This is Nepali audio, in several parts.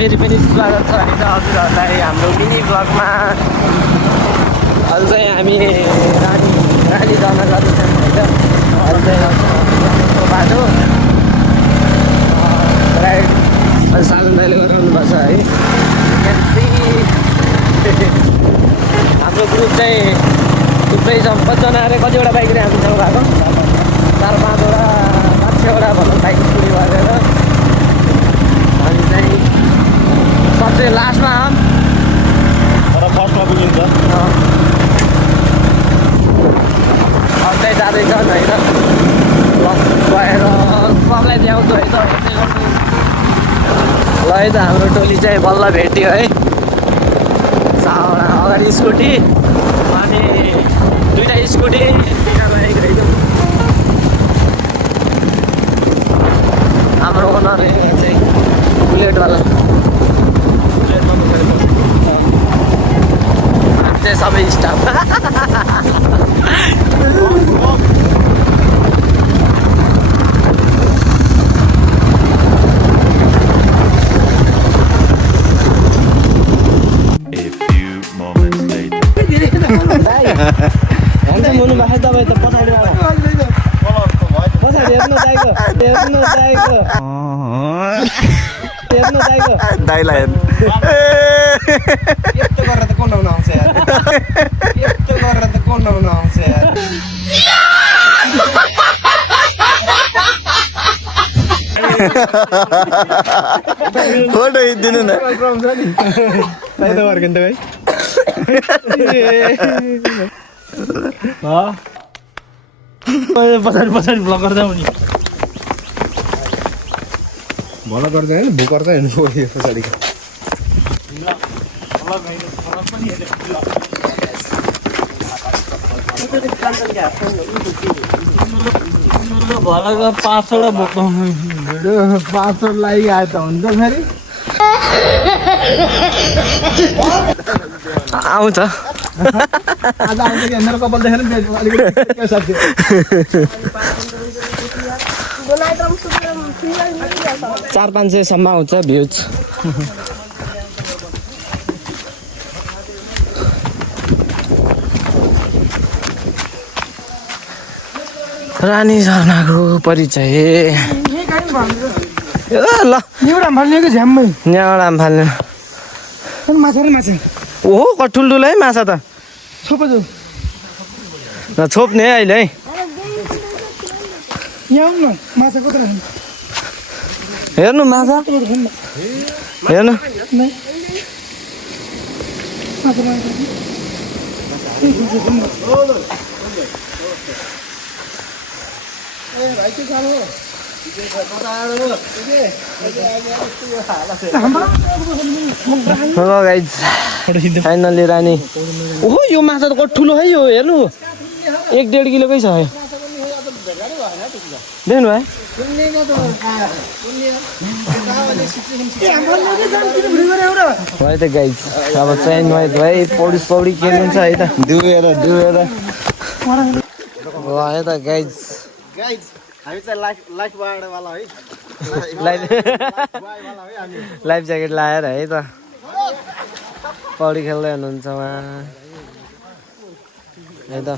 फेरि पनि स्वागत छ होइन हजुरहरूलाई हाम्रो मिनी ब्लगमा। अहिले चाहिँ हामी रानी जान गर्दैछौँ होइन। अहिले चाहिँ बाटो राइड साधन दाइले गराउनु पर्छ है। हाम्रो ग्रुप चाहिँ थुप्रै छ, 50 जना अरे। कतिवटा बाइक रे हामीसँग भएको 4-5वटा 5-6वटा भनौँ बाइक स्कुटी गरेर। अनि चाहिँ सबसे लास्टमा तर फर्स्टमा पुगिन्छ अझै जाँदैछन् होइन। गएर सबलाई ल्याउँछु है त। ल है त हाम्रो टोली चाहिँ बल्ल भेट्यो है। 6वटा अगाडि स्कुटी अनि 2टा स्कुटी 3टा बाइक रहेछ। हाम्रो ओनर चाहिँ बुलेटवाला चाहिँ सबै स्टाफ मुनु बाखे तपाईँ त पछाडि हेर्नु दाइलाई यस्तो गरेर त कोन आउनु आउँछ यार। यस्तो गरेर त कोन आउनु आउँछ यार। फोटो दिनु न त वर्किन्छ भाइ। पछाडि ब्लग गर्दा नि भल गर्दा होइन भुक गर्दा हेर्नु पछाडि भलको 5वटा बोक्नु 5वटा लागि आए त हुन्छ फेरि आउँछ। आज आउँछ कि मेरो कपाल देखेर अलिकति 400-500 सम्म आउँछ भ्युज। रानी झरनाको परिचय ल न्युराम फाल्नेको झ्याम्मै न्युराम फाल्ने माछा र माछा ओहो ठुल्ठुलो है माछा त छोप्ने है अहिले है। हेर्नु माछा हेर्नु फाइनली रानी। ओहो यो माछा त कति ठुलो है यो हेर्नु 1-1.5 किलोकै छ है। देख्नु है है त गाइज। अब चाहिँ भाइ पौडी खेल्नुहुन्छ है त डुबेर ल है त गाइज। हामी चाहिँ लाइफ वाला है लाइफ ज्याकेट लाएर है त पौडी खेल्दै हुनुहुन्छ उहाँ है त।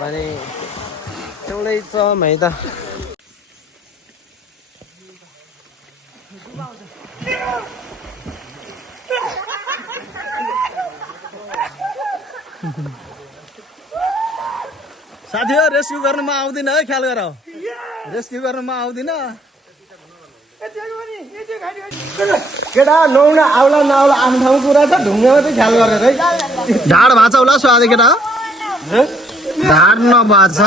पनि खेल्दैछौँ है त। साथी हो रेस्क्यु गर्नुमा आउँदिन है, ख्याल गर। रेस्क्यु गर्नुमा आउँदिन केटा। नौना आउला नआउला आफ्नो ठाउँको कुरा छ, ढुङ्गामा चाहिँ ख्याल गरेर है। ढाड भएको छ होला स्वादे केटा ढाड नभएको छ।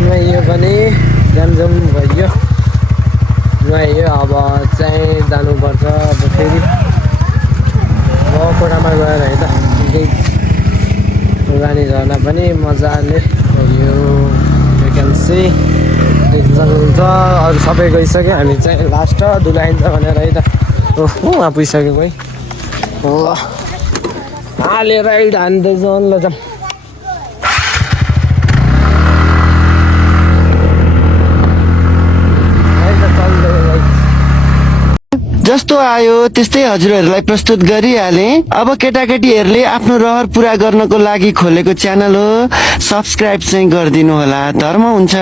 नुहाइयो पनि जामजाम भइयो नुहाइयो। अब चाहिँ जानुपर्छ अब फेरि कोठामा गएर है त। उगानी झर्ना पनि मजाले यो भ्याकेन्सी जङ्गल छ अरू सबै गइसक्यो हामी चाहिँ लास्ट दुलाइन्छ भनेर है त वहाँ पुगिसक्यो कोही ल हालेर राइड हान्दैछ ल जाऊँ जस्तो आयो त्यस्तै हजुरहरूलाई प्रस्तुत गरिहाले। अब केटाकेटीहरूले आफ्नो रहर पुरा गर्नको लागि खोलेको च्यानल हो, सब्सक्राइब चाहिँ गरिदिनु होला, धर्म हुन्छ।